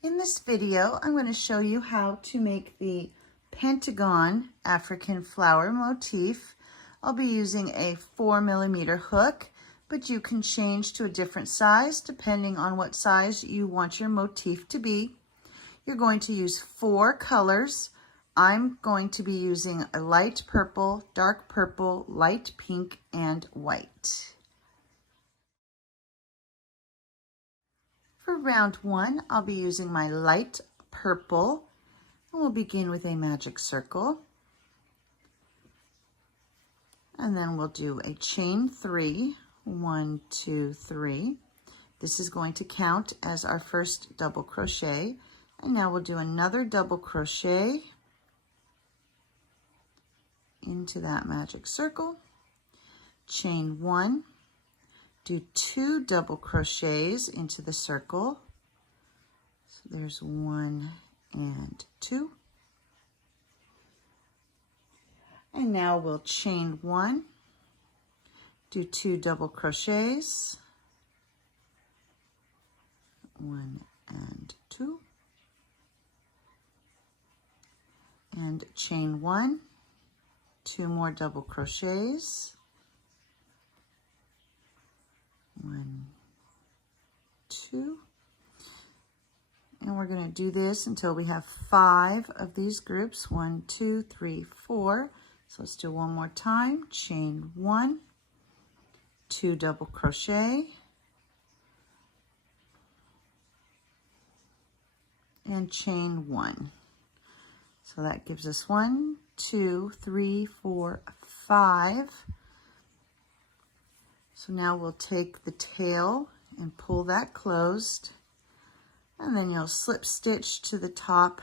In this video, I'm going to show you how to make the Pentagon African Flower Motif. I'll be using a 4mm hook, but you can change to a different size depending on what size you want your motif to be. You're going to use 4 colors. I'm going to be using a light purple, dark purple, light pink, and white. For round 1, I'll be using my light purple, and we'll begin with a magic circle. And then we'll do a chain 3, 1, 2, 3. This is going to count as our first double crochet. And now we'll do another double crochet into that magic circle, chain 1, do 2 double crochets into the circle. So there's 1 and 2. And now we'll chain 1, do 2 double crochets, 1 and 2, and chain 1, 2 more double crochets, 1, 2, and we're going to do this until we have 5 of these groups, 1, 2, 3, 4. So let's do one more time, chain 1, 2 double crochet, and chain 1. So that gives us 1, 2, 3, 4, 5. So now we'll take the tail and pull that closed, and then you'll slip stitch to the top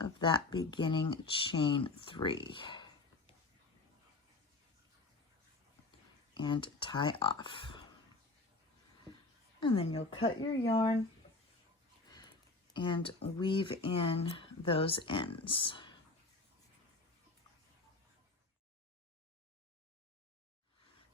of that beginning chain 3 and tie off. And then you'll cut your yarn and weave in those ends.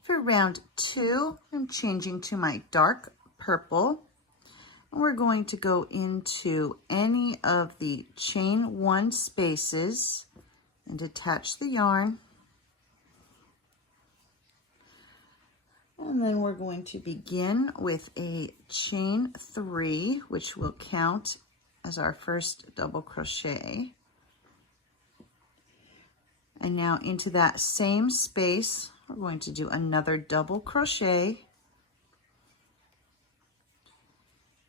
For round 2, I'm changing to my dark purple. And we're going to go into any of the chain 1 spaces and attach the yarn. And then we're going to begin with a chain 3, which will count as our first double crochet. And now into that same space, we're going to do another double crochet,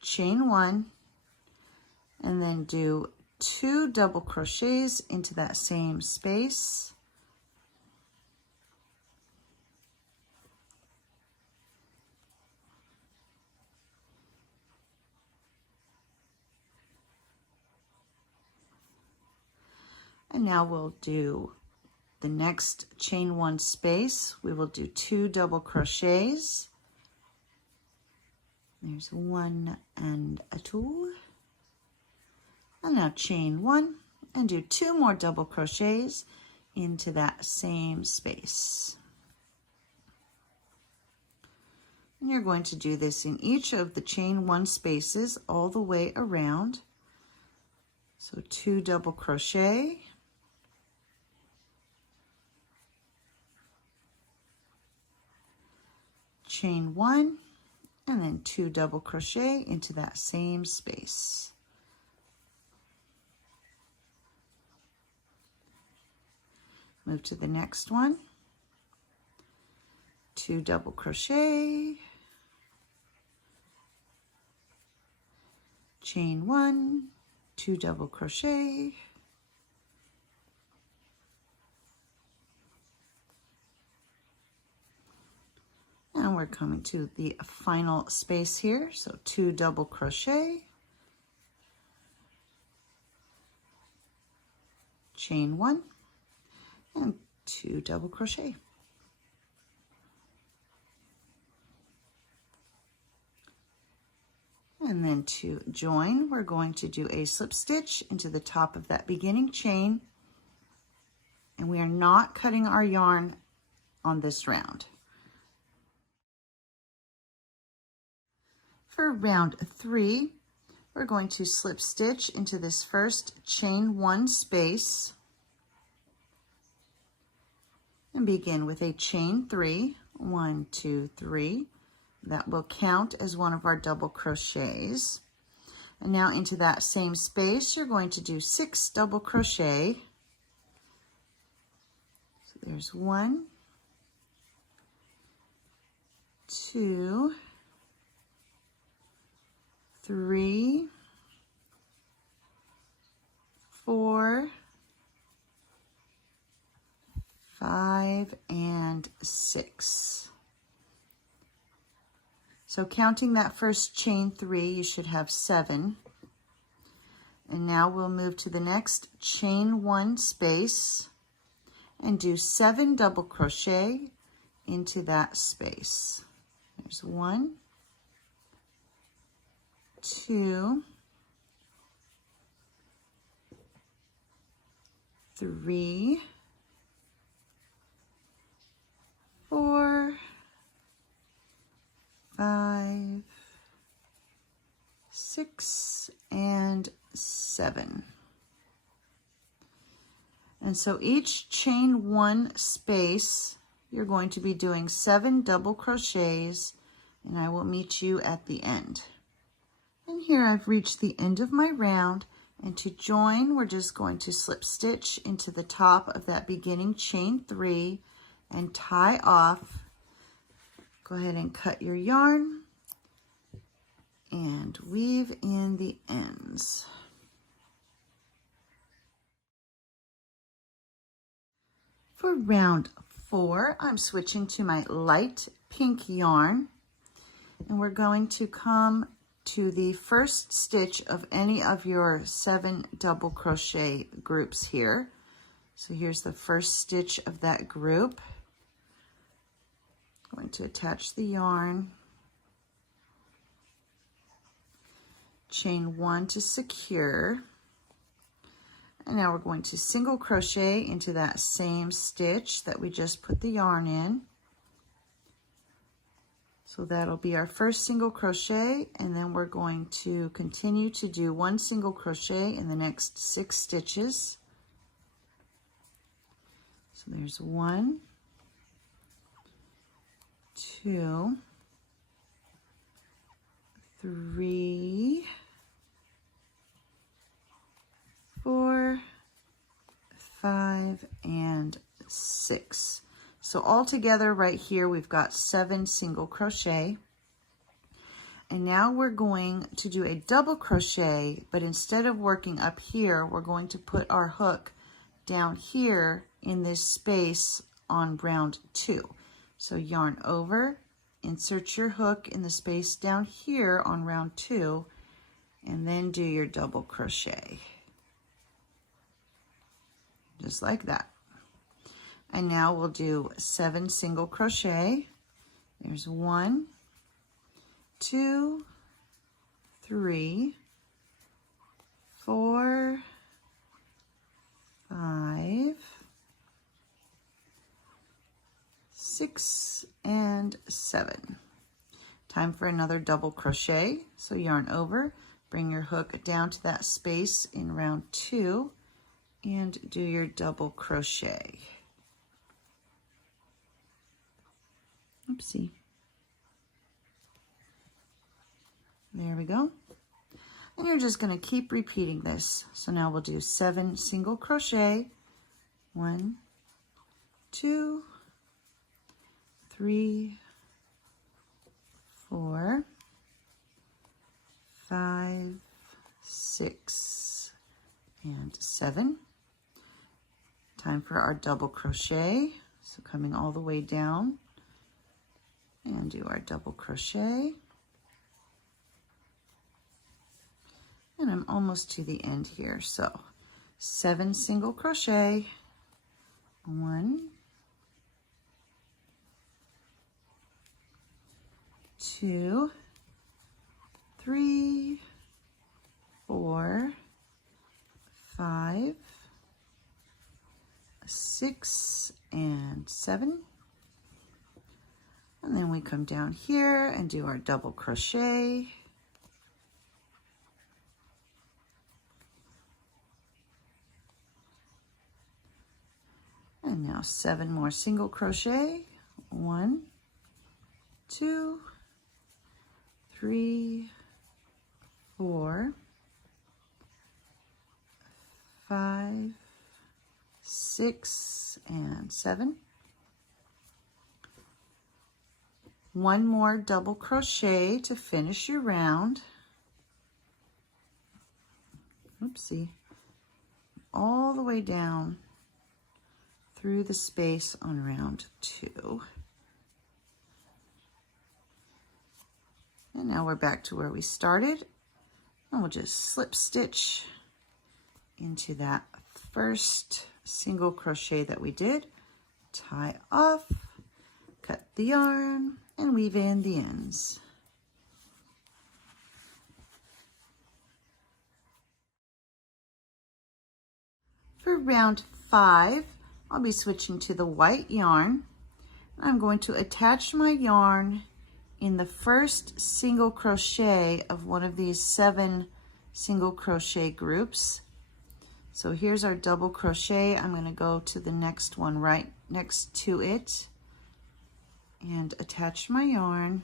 chain 1, and then do 2 double crochets into that same space. And now we'll do the next chain 1 space. We will do 2 double crochets. There's 1 and a 2. And now chain 1 and do 2 more double crochets into that same space. And you're going to do this in each of the chain 1 spaces all the way around. So 2 double crochet, chain 1, and then 2 double crochet into that same space. Move to the next one, 2 double crochet, chain 1, 2 double crochet, and we're coming to the final space here, so 2 double crochet, chain 1, and 2 double crochet. And then to join, we're going to do a slip stitch into the top of that beginning chain, and we are not cutting our yarn on this round. For round 3, we're going to slip stitch into this first chain 1 space and begin with a chain 3. 1, 2, 3. That will count as one of our double crochets. And now into that same space, you're going to do 6 double crochet. So there's 1, 2, 3, 4, 5, and 6. So counting that first chain 3, you should have 7. And now we'll move to the next chain 1 space and do 7 double crochet into that space. There's 1, 2, 3, 4, 5, 6, and 7. And so each chain 1 space, you're going to be doing 7 double crochets, and I will meet you at the end. And here I've reached the end of my round, and to join, we're just going to slip stitch into the top of that beginning chain 3 and tie off. Go ahead and cut your yarn and weave in the ends. For round 4, I'm switching to my light pink yarn, and we're going to come to the first stitch of any of your 7 double crochet groups here. So here's the first stitch of that group. Going to attach the yarn, chain 1 to secure, and now we're going to single crochet into that same stitch that we just put the yarn in. So that'll be our first single crochet, and then we're going to continue to do 1 single crochet in the next 6 stitches. So there's 1, 2, 3, 4, 5, and 6. So all together right here, we've got 7 single crochet. And now we're going to do a double crochet, but instead of working up here, we're going to put our hook down here in this space on round 2. So yarn over, insert your hook in the space down here on round 2, and then do your double crochet. Just like that. And now we'll do 7 single crochet. There's 1, 2, 3, 4, 5, 6, and 7. Time for another double crochet. So yarn over, bring your hook down to that space in round 2, and do your double crochet. Oopsie. There we go. And you're just going to keep repeating this. So now we'll do 7 single crochet. 1, 2, 3, 4, 5, 6, and 7. Time for our double crochet. So coming all the way down, and do our double crochet. And I'm almost to the end here. So 7 single crochet, 1, 2, 3, 4, 5, 6, and 7. And then we come down here and do our double crochet. Now 7 more single crochet. 1, 2, 3, 4, 5, 6, and 7. 1 more double crochet to finish your round. Oopsie. All the way down through the space on round 2. And now we're back to where we started. And we'll just slip stitch into that first single crochet that we did, tie off, cut the yarn, and weave in the ends. For round 5, I'll be switching to the white yarn. I'm going to attach my yarn in the first single crochet of one of these 7 single crochet groups. So here's our double crochet. I'm going to go to the next one right next to it and attach my yarn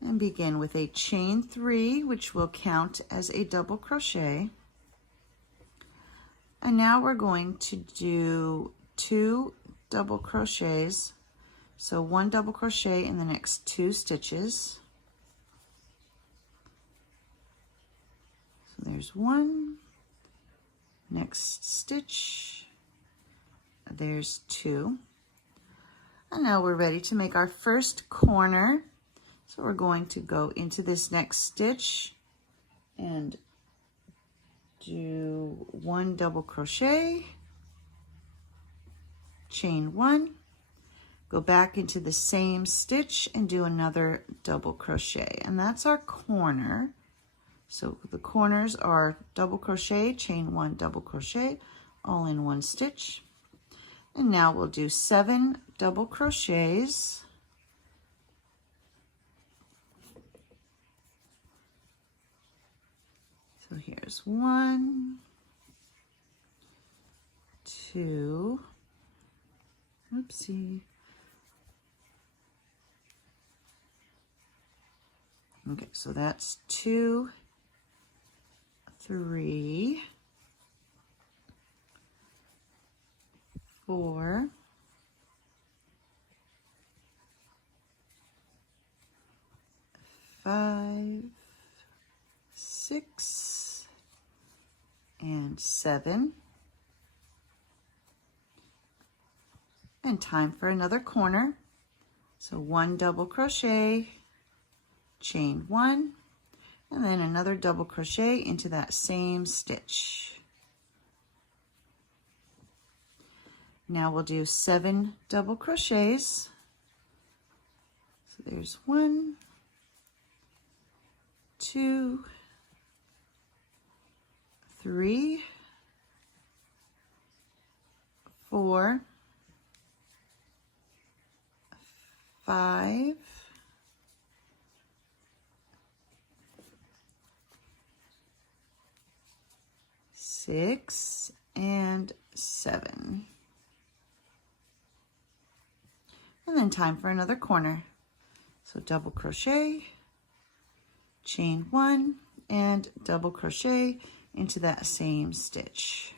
and begin with a chain 3, which will count as a double crochet. And now we're going to do 2 double crochets. So 1 double crochet in the next 2 stitches. So there's 1, next stitch, there's 2. And now we're ready to make our first corner. So we're going to go into this next stitch and do 1 double crochet, chain 1, go back into the same stitch and do another double crochet, and that's our corner. So the corners are double crochet, chain 1, double crochet, all in 1 stitch. And now we'll do 7 double crochets. So here's 1, 2, oopsie. Okay, so that's 2, 3, 4, 5, 6, and 7. And time for another corner. So 1 double crochet, chain 1, and then another double crochet into that same stitch. Now we'll do 7 double crochets. So there's 1, 2, 3, 4, 5, 6, and 7. And then time for another corner. So double crochet, chain 1, and double crochet into that same stitch.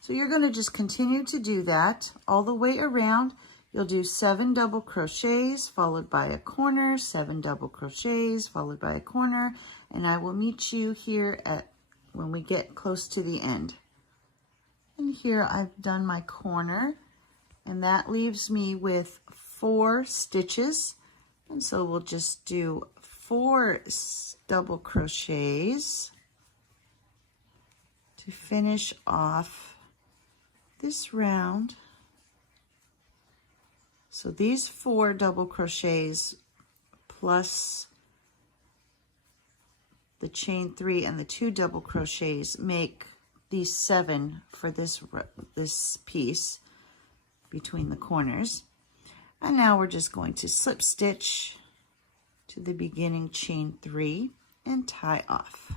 So you're going to just continue to do that all the way around. You'll do 7 double crochets followed by a corner, 7 double crochets followed by a corner, and I will meet you here at when we get close to the end. And here I've done my corner, and that leaves me with 4 stitches. And so we'll just do 4 double crochets to finish off this round. So these 4 double crochets plus the chain 3 and the 2 double crochets make these 7 for this piece between the corners. And now we're just going to slip stitch to the beginning chain 3 and tie off.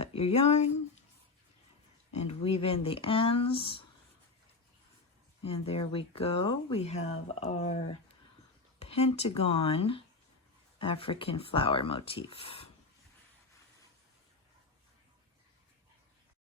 cut your yarn and weave in the ends. And there we go. We have our Pentagon African flower motif.